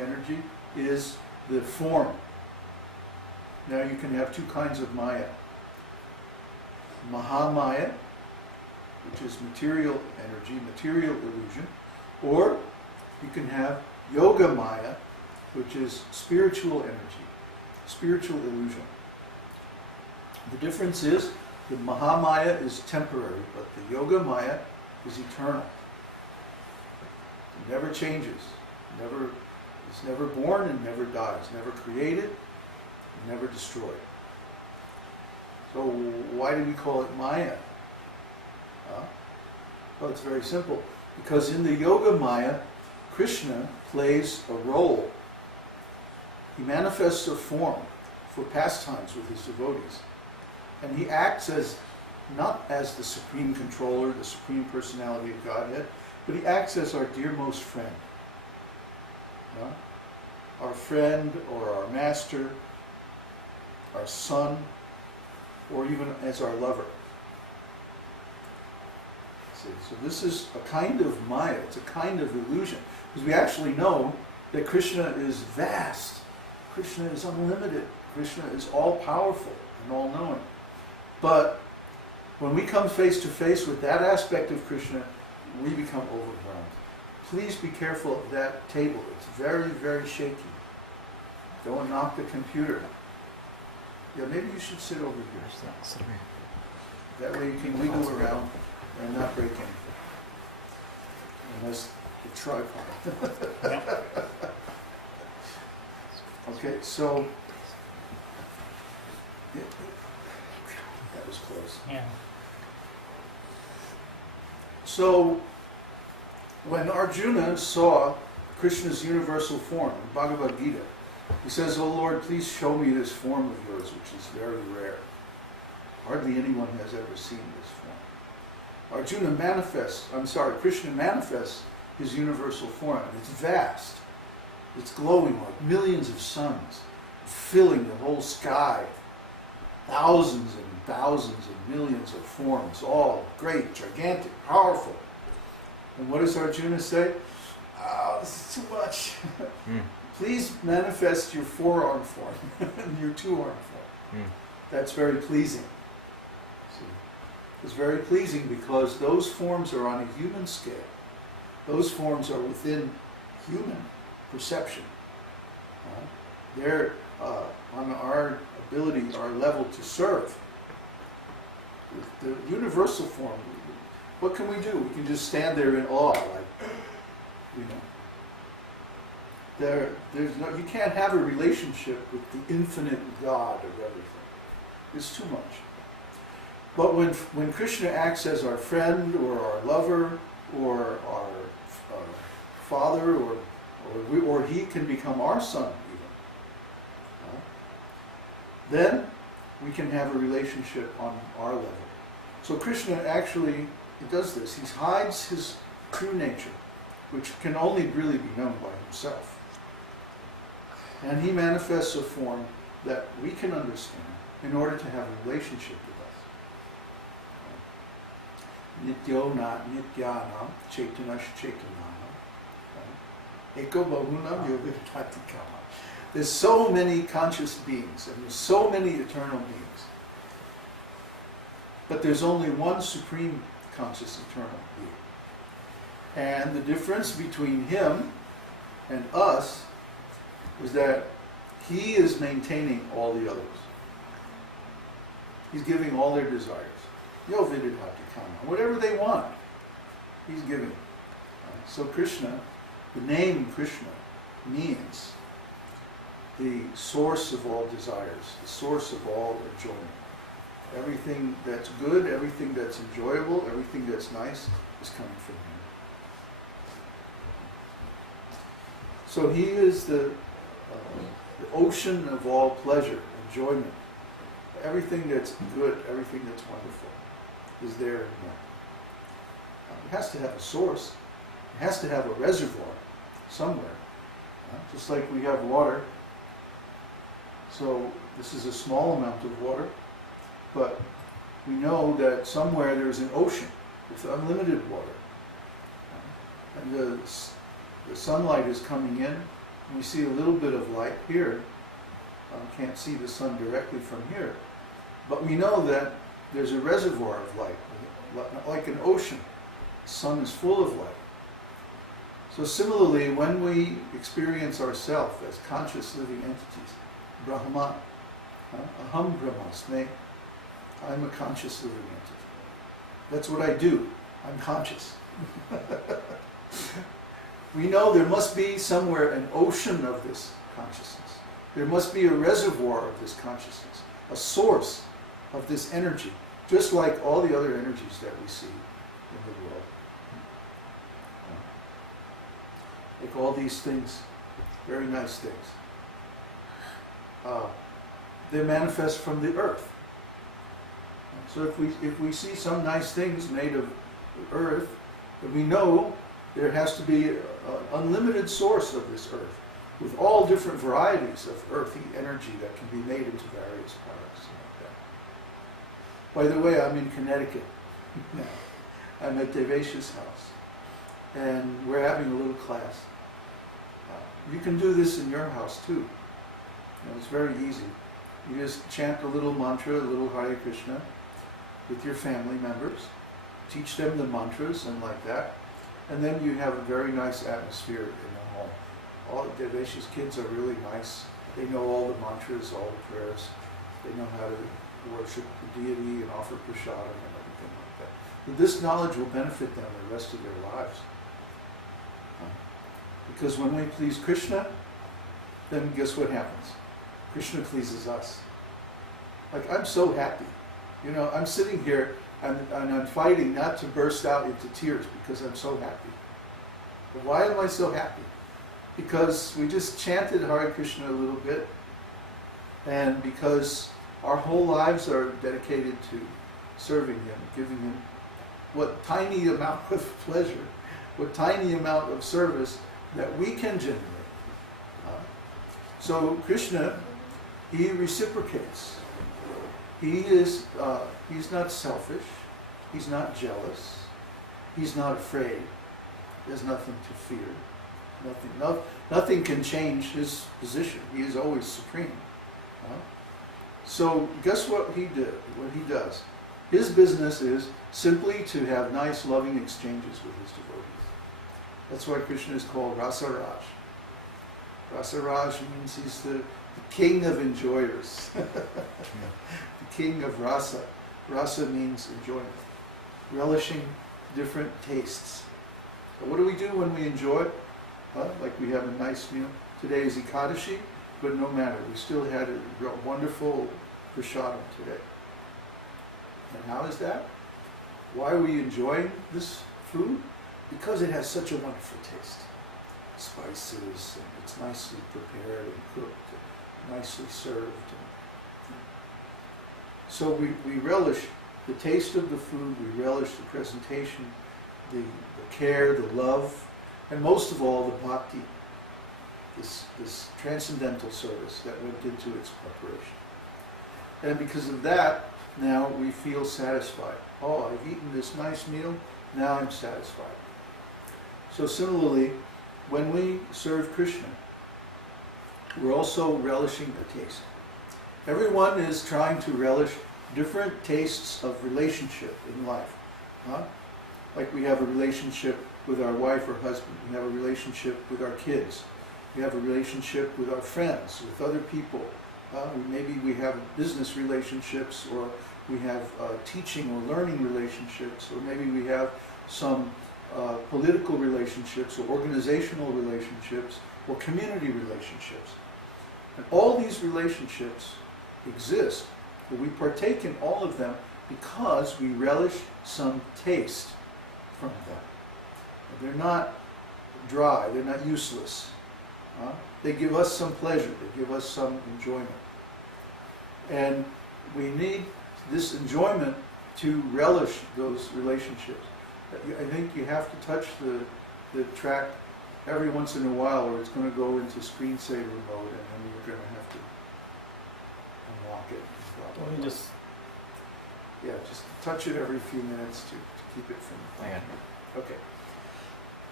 energy, is the form. Now you can have two kinds of Maya. Mahamaya, which is material energy, material illusion, or you can have Yoga Maya, which is spiritual energy, spiritual illusion. The difference is the Mahamaya is temporary, but the Yoga Maya is eternal. It never changes, it's never born and never dies, never created, never destroyed. So why do we call it Maya? Well, it's very simple. Because in the Yoga Maya, Krishna plays a role. He manifests a form for pastimes with his devotees. And he acts as, not as the supreme controller, the supreme personality of Godhead, but he acts as our dearmost friend. Our friend or our master, our son, or even as our lover. See, so this is a kind of Maya, it's a kind of illusion. Because we actually know that Krishna is vast, Krishna is unlimited, Krishna is all-powerful and all-knowing. But when we come face to face with that aspect of Krishna, we become overwhelmed. Please be careful of that table. It's very, very shaky. Don't knock the computer. Yeah, maybe you should sit over here. That way you can wiggle around and not break anything. Unless the tripod. Okay, so that was close. Yeah. So when Arjuna saw Krishna's universal form in Bhagavad-gītā, he says, "Oh Lord, please show me this form of yours, which is very rare. Hardly anyone has ever seen this form." Krishna manifests his universal form. It's vast. It's glowing like millions of suns, filling the whole sky. Thousands and thousands of millions of forms, all great, gigantic, powerful. And what does Arjuna say? "Oh, this is too much. Please manifest your forearm form, your two-arm form." That's very pleasing. See? It's very pleasing because those forms are on a human scale. Those forms are within human perception. They're on our ability, our level to serve. The universal form, what can we do? We can just stand there in awe, like, there's no, you can't have a relationship with the infinite God of everything. It's too much. But when Krishna acts as our friend or our lover or our father or he can become our son even, then we can have a relationship on our level. So Krishna actually does this. He hides his true nature, which can only really be known by himself. And he manifests a form that we can understand in order to have a relationship with us. Nityo na nityanam chaitanash chaitanam eko bahunam yogidatikama. There's so many conscious beings and there's so many eternal beings. But there's only one supreme conscious eternal being. And the difference between him and us is that he is maintaining all the others. He's giving all their desires. Yovidatikama. Whatever they want, he's giving. So Krishna, the name Krishna means the source of all desires, the source of all enjoyment. Everything that's good, everything that's enjoyable, everything that's nice is coming from him. So he is the ocean of all pleasure, enjoyment. Everything that's good, everything that's wonderful is there in him. It has to have a source. It has to have a reservoir somewhere. Just like we have water. So this is a small amount of water, but we know that somewhere there's an ocean with unlimited water. And the sunlight is coming in, we see a little bit of light here. Can't see the sun directly from here, but we know that there's a reservoir of light, like an ocean. The sun is full of light. So similarly, when we experience ourselves as conscious living entities, Brahman, aham brahmasmi, I'm a conscious living entity. That's what I do. I'm conscious. We know there must be somewhere an ocean of this consciousness. There must be a reservoir of this consciousness, a source of this energy, just like all the other energies that we see in the world. Like all these things, very nice things. They manifest from the earth. So if we see some nice things made of earth, then we know there has to be an unlimited source of this earth, with all different varieties of earthy energy that can be made into various products. Like that. By the way, I'm in Connecticut now. I'm at Devesh's house, and we're having a little class. You can do this in your house too. It's very easy. You just chant a little mantra, a little Hare Krishna, with your family members. Teach them the mantras and like that. And then you have a very nice atmosphere in the home. All the Devesh's kids are really nice. They know all the mantras, all the prayers. They know how to worship the deity and offer prasadam and everything like that. But this knowledge will benefit them the rest of their lives. Because when we please Krishna, then guess what happens? Krishna pleases us. Like, I'm so happy. I'm sitting here and I'm fighting not to burst out into tears because I'm so happy. But why am I so happy? Because we just chanted Hare Krishna a little bit, and because our whole lives are dedicated to serving Him, giving Him what tiny amount of pleasure, what tiny amount of service that we can generate. So Krishna, He reciprocates. He's not selfish. He's not jealous. He's not afraid. There's nothing to fear. Nothing can change His position. He is always supreme. So guess what He did? What He does? His business is simply to have nice, loving exchanges with His devotees. That's why Krishna is called Rasaraj. Rasaraj means He's the king of enjoyers. The king of rasa. Rasa means enjoyment. Relishing different tastes. So what do we do when we enjoy? Like we have a nice meal. Today is Ekadashi, but no matter. We still had a wonderful prasadam today. And how is that? Why are we enjoying this food? Because it has such a wonderful taste. Spices, and it's nicely prepared and cooked, and nicely served. So we relish the taste of the food, we relish the presentation, the care, the love, and most of all the bhakti, this transcendental service that went into its preparation. And because of that, now we feel satisfied. Oh, I've eaten this nice meal, now I'm satisfied. So similarly, when we serve Krishna, we're also relishing the taste. Everyone is trying to relish different tastes of relationship in life. Like we have a relationship with our wife or husband, we have a relationship with our kids, we have a relationship with our friends, with other people. Maybe we have business relationships, or we have teaching or learning relationships, or maybe we have some political relationships or organizational relationships or community relationships. And all these relationships exist, but we partake in all of them because we relish some taste from them. They're not dry, they're not useless. They give us some pleasure, they give us some enjoyment. And we need this enjoyment to relish those relationships. I think you have to touch the track every once in a while, or it's going to go into screensaver mode, and then you're going to have to unlock it. Well, you just touch it every few minutes to keep it from. Okay. Okay.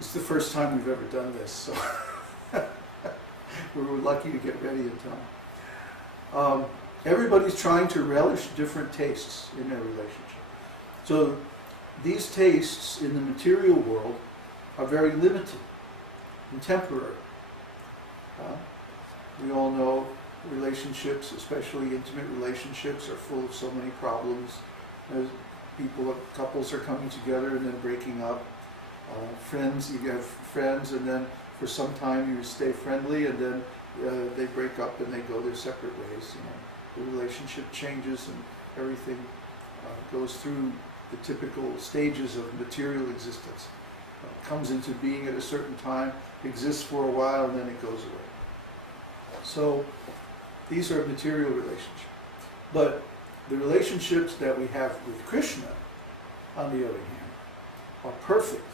It's the first time we've ever done this, so We were lucky to get ready in time. Everybody's trying to relish different tastes in their relationship. So these tastes in the material world are very limited and temporary. We all know relationships, especially intimate relationships, are full of so many problems. As couples are coming together and then breaking up. Friends, you have friends, and then for some time you stay friendly, and then they break up and they go their separate ways. The relationship changes and everything goes through the typical stages of material existence. Comes into being at a certain time, exists for a while, and then it goes away. So these are material relationships. But the relationships that we have with Krishna, on the other hand, are perfect.